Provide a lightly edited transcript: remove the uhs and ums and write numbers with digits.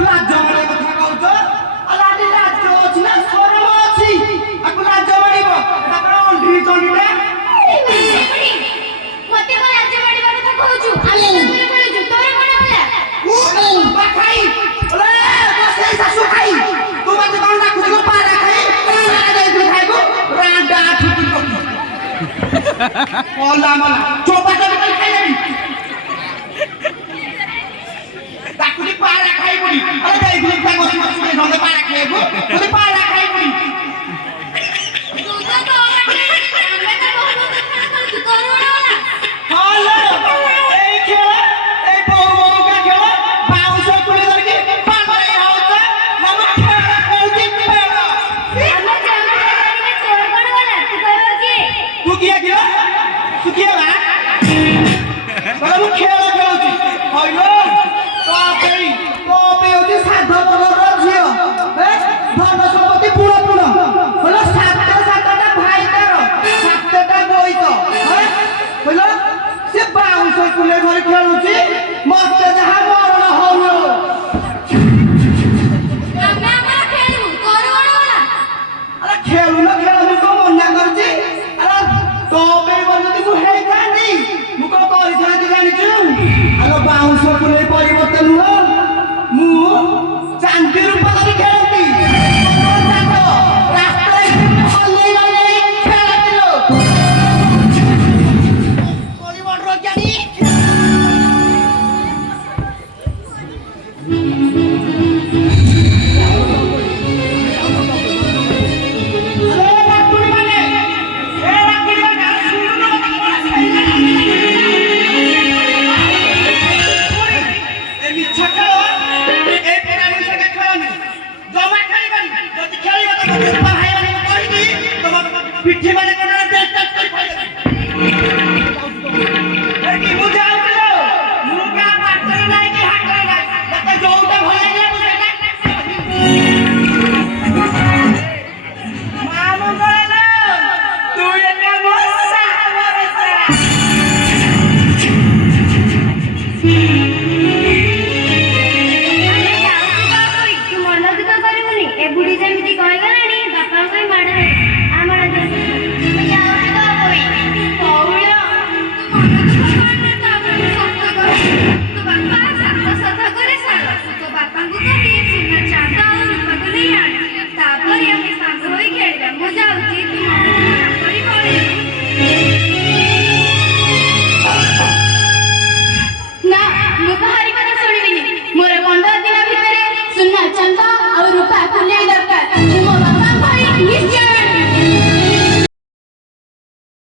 ଲାଜ ମାଡ଼ିବ କଥା କହୁଛ ଆଲା ଆଜି ଲାଜ ଅଛି ନା ଶରମ ଅଛି ଆକୁ ଲାଜ ମାଡ଼ିବ ଏଟା କଣ ଅଣ୍ଡିରି ଚଣ୍ଡିଟା ମତେ କଣ ଲାଜ ମାଡ଼ିବ କଥା କହୁଛୁ ଆମେ ସାଙ୍ଗରେ ଖେଳୁଛୁ ତୋର କଣ ହେଲା ବା ଖାଇ ଓଲେ ବସେଇ ଶାଶୁ ଖାଇ ତୁ ମତେ କଣ ଡାକୁଛୁ ପାରା ଖାଇ ପାରା ଯାଇଥିଲୁ ଖାଇବୁ ରାଣ୍ଡା ଛୁଟି ପକି ଓଲା ମଲା ଚୋପାଟା ବି ଖାଇଲେନି ତାକୁନି ପାରା ଖାଇ ପଡି ଆରେ ଯାଇଥିଲୁ ତା ଗଛ ଗଛ ଢଙ୍ଗେ ପାରା ଖାଇବୁ ତୁ ପାରା ଖାଇ ପଡି ତୁ ତ ତୋ ଆମେ ତ ବହୁତ ଖେଳ ଖେଳୁଛୁ ତୋର କଣ ହେଲା ହାଲୋ এই খেল এই বউ বউকা খেল বাউশ তুলে ধরিকি পাগল হউছ নাম খেল কোউটি খেল ଆମେ ଜାଣୁ ତୋର କଣ ହେଲା ତୁ କହିବ କି তু কিয়া গিলা তু কিয়া বা বলে মু খেল খেলুছি হইলো তো পেউটি সাধ বলর ঝিও ধন সম্পত্তি পুরো পুরো হলো সাতটা ভাই তার সাতটা বই তো হইলো সে বাউশ তুলে ধরে খেলুছি মতে যাহা মরণ হলো ଆମେ ଆମର ଖେଳିବୁ ତୋର କଣ ହେଲା আরে খেলুন খেলুন তো মনা করছি আরে তো পেউর যদি মু হেই থানি মু কো করি থানি জানিছু আলো বাউশ তুলে পরিবর্তন নুহ মু চান্দি রূপা ধরি খেলতি রাস্তায় হলেই হলেই খেলাছিল পরিবর্তন জানি পিঠে মানে কোন